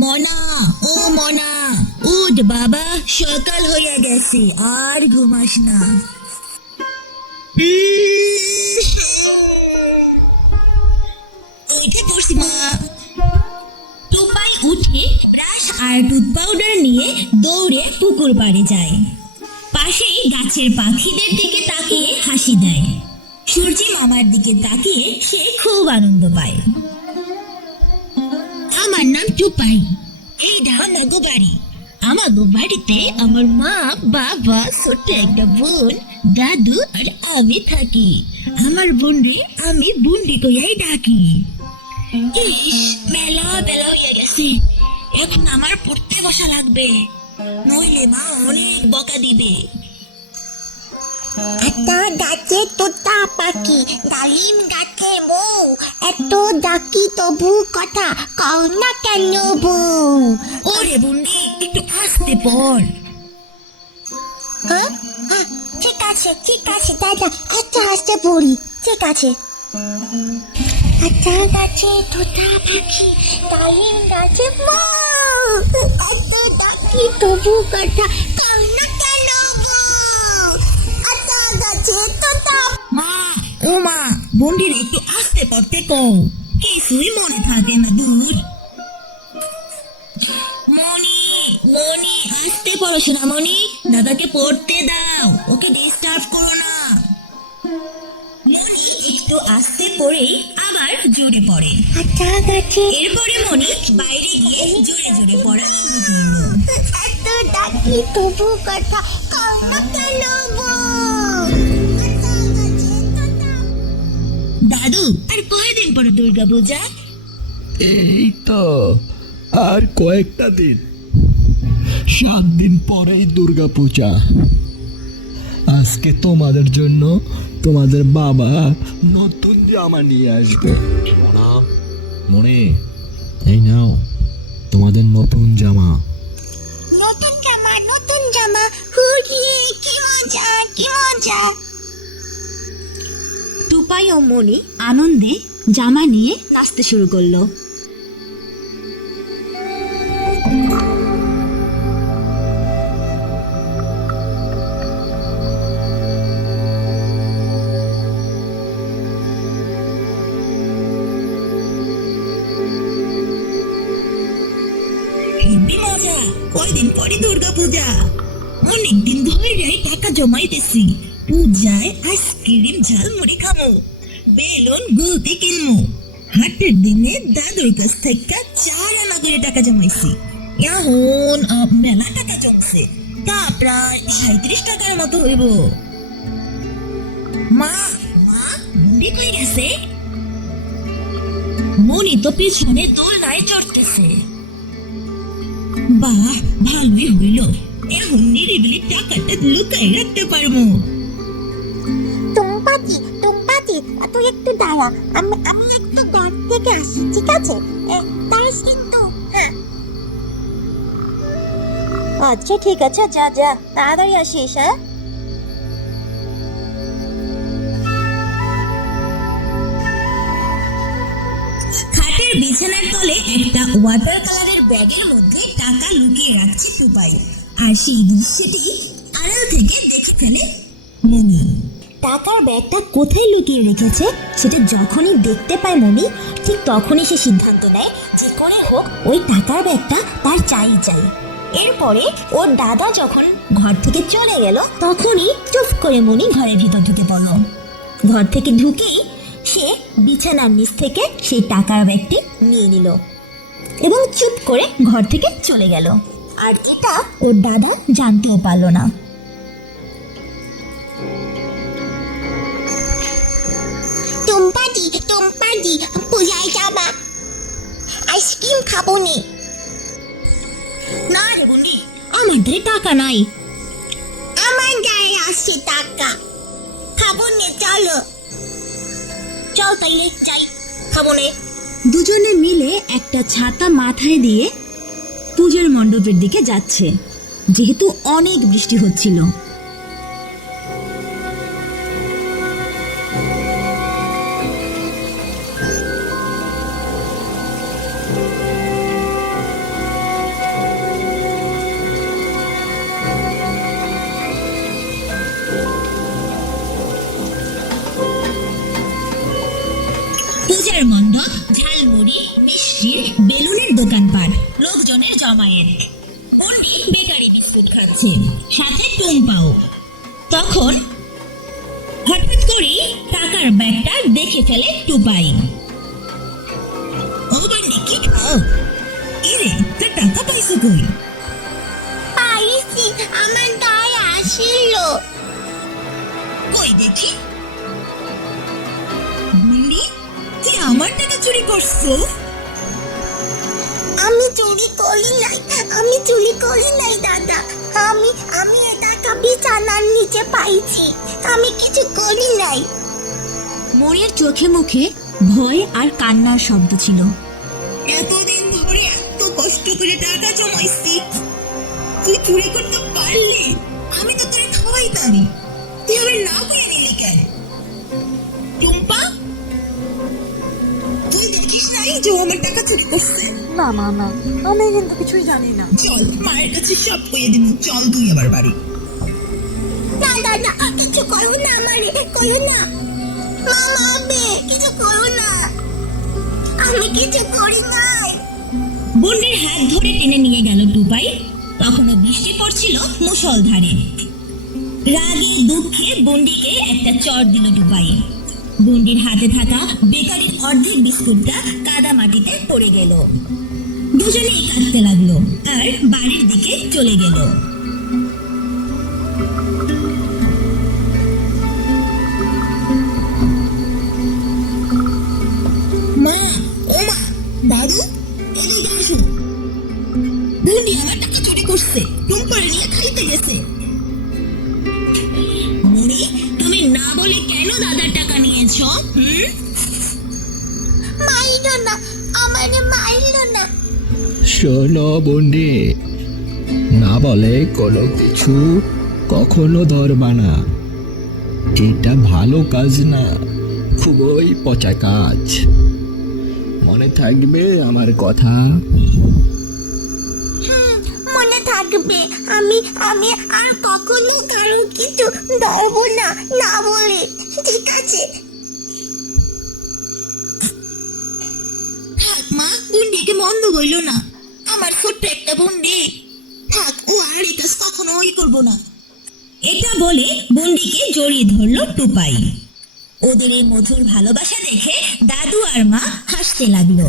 মনা, ও মনা, উঠ বাবা, সকাল হয়ে গেছে, আর ঘুমাস না। উঠে পড়ছি মা। টুপাই উঠে ব্রাশ আর টুথ পাউডার নিয়ে দৌড়ে পুকুর পাড়ে যায়। পাশেই গাছের পাখিদের দিকে তাকিয়ে হাসি দেয়। সূর্যি মামার দিকে তাকিয়ে সে খুব আনন্দ পায়। আমার নাম টুপাই, এইটা আমাগো বাড়ি। আমাগো বাড়িতে আমার মা, বাবা, ছোট্ট একটা বোন, দাদু আর আমি থাকি। আমার বোনরে আমি বুন্ডি কইয়াই ডাকি। ইস, মেলা বেলা হইয়া গেছে, এখন আমার পড়তে বসা লাগবে, নইলে মা অনেক বকা দিবে। এত গাছে তোতা পাখি, ডালিম গাছে বউ, এত ডাকি তবু কথা কও না কেন বউ? ওরে বুন্ডি, একটু আস্তে পড়। হ্যাঁ হ্যাঁ, ঠিক আছে দাদা, আচ্ছা আসতে পড়ি, ঠিক আছে। আচ্ছা গাছে তোতা পাখি, ডালিম গাছে বউ, এত ডাকি তবু কথা কও না কেন বউ? আচ্ছা গাছে তোতা। মা, ও মা, বুন্ডির একটু আস্তে পড়তে কও, কিছুই মনে থাকে না। দূর মনি, মনি, আস্তে পড়াশোনা মনি, দাদাকে পড়তে দাও, ওকে ডিস্টার্ব করো না। মনি একটু আস্তে পড়েই আবার জোরে পড়ে। আচ্ছা গাছে। এরপরে মনি বাইরে গিয়ে জোরে জোরে পড়া শুরু করলো। এত ডাকি তবু কথা কও না কেন বউ? আচ্ছা গাছে তোতা। দাদু, আর কয়দিন পরে দুর্গা পূজা? এই তো আর কয়েকটা দিন, 7 দিন পরেই দুর্গা পূজা। আজকে তোমাদের জন্য তোমাদের বাবা নতুন জামা নিয়ে আসবে। মনে, এই নাও তোমাদের নতুন জামা। নতুন জামা, হুরি, কি মজা কি মজা। টুপাই ও মনি আনন্দে জামা নিয়ে নাচতে শুরু করলো। হেব্বি মজা, কয়দিন পরে দুর্গা পূজা, অনেকদিন ধরে টাকা জমাইতেছি, পূজায় আইসক্রিম ঝালমুড়ি খামো, বেলুন গুলতি কিনবো। হাটের দিনে দাদুর কাছ থেকে 4 আনা করে টাকা জমাইছি। এখন মেলা টাকা জমছে, তা প্রায় 37 টাকার মতো হইব। মা, মা, বুড়ি কই গেছে? মনি তো পিছনে দোলনায় চড়তেছে। বাহ, ভালোই হইল, এখন নিরিবিলি টাকাটা লুকাই রাখতে পারবো। টুম্পাটি, তুই একটু দাঁড়া, আমি একটু ঘর থেকে আসি, ঠিক আছে? তাই কিন্তু। হ্যাঁ আচ্ছা ঠিক আছে, যা তাড়াতাড়ি আসিস। হ্যাঁ খাটের বিছানার তলে একটা ওয়াটার কালারের ব্যাগের মধ্যে টাকা লুকিয়ে রাখছে টুপাই, আর সেই দৃশ্যটি আড়াল থেকে দেখে ফেলে মনি। টাকার ব্যাগটা কোথায় লুকিয়ে রেখেছে সেটা যখনই দেখতে পায় মনি, ঠিক তখনই সে সিদ্ধান্ত নেয় যে করে হোক ওই টাকার ব্যাগটা তার চাই। এরপরে ওর দাদা যখন ঘর থেকে চলে গেল, তখনই চুপ করে মনি ঘরের ভিতর ঢুকে পড়ল। ঘর থেকে ঢুকেই সে বিছানার নিচ থেকে সেই টাকার ব্যাগটি নিয়ে নিল এবং চুপ করে ঘর থেকে চলে গেল। আর এটা ওর দাদা জানতেও পারল না। টুম্পাটি, পূজায় যাবা? আইসক্রিম খাবো নি? না রে বন্ডি, আমার ধারে টাকা নাই। আমার গায়ে আসছে টাকা, খাবো নে, চলো। চল তাইলে যাই, খাবো নে। দুজনে মিলে একটা ছাতা মাথায় দিয়ে পূজার মণ্ডপের দিকে যাচ্ছে, যেহেতু অনেক বৃষ্টি হচ্ছিল। আচার মণ্ডপ, ঝালমুড়ি, মিষ্টির, বেলুনের দোকানপাট, লোকজনের জমায়েত। বন্ডি বেকারি বিস্কুট খাচ্ছে, সাথে টুম্পাও। তখন হঠাৎ করে টাকার ব্যাগটা দেখে ফেলে টুপাই। ও বন্ডি, কি খাও? এরে, তোর টাকা পাইছো কই? পাইছি, আমার গায়ে আসিল। কই দেখি। বন্ডি, তুই আমার টাকা চুরি করছো? আমি চুরি করি নাই, আমি চুরি করি নাই দাদা। আমি এ টাকা বিছানার নিচে পাইছি, আমি কিছু করি নাই। মরির চোখে মুখে ভয় আর কান্নার শব্দ ছিল। এতদিন ধরে এত কষ্ট করে টাকা জমাইছি, তুই চুরি করতে পারলি? আমি তো তোরে খাওয়াইতাম, তুই আবার না করে নিলি কেন? টুম্পা, তুই দেখিস নাই যে ও আমার টাকা চুরি করছে? না না না, আমি কিন্তু কিছুই জানি না। চল, মায়ের কাছে সব কইয়ে দিব। চল তুই আবার বাড়ি। না দাদা, কিছু করো না, আমারে করো না। মামা আবে, কিছু করো না, আমি কিছু করি নাই। বন্ডির হাত ধরে টেনে নিয়ে গেল টুপাই। তখনও বৃষ্টি পড়ছিল মুষলধারে। রাগে দুঃখে বন্ডিকে একটা চড় দিল টুপাই। বন্ডির হাতে থাকা বেকারির অর্ধেক বিস্কুটটা কাদা মাটিতে পড়ে গেল। দুজনেই কাঁদতে লাগলো আর বাড়ির দিকে চলে গেল। মা, ও মা, দাদু, এদিকে আসো। বন্ডি আমার টাকা চুরি করছে, টুম্পার নিয়ে খাইতে গেছে। মনি, তুমি না বলে কেন দাদার টাকা নিয়েছো? মাইলো না, আমারে মাইলো না। শোনো বন্ডি, না বলে কোনো কিছু কখনো ধরবা না। এটা ভালো কাজ না, খুবই পচা কাজ। মনে থাকবে আমার কথা। মনে থাকবে। আমি আর কখনো কারো কিছু ধরবো না, না বলে। ঠিক আছে। থাক মা, বন্ডিকে মন্দ বললো না। আমার ছোট্ট একটা বন্ডি, থাক, ও আর এই কাজ কখনোই করবো না। এটা বলে বন্ডিকে জড়িয়ে ধরলো টুপাই। ওদের এই মধুর ভালোবাসা দেখে দাদু আর মা হাসতে লাগলো।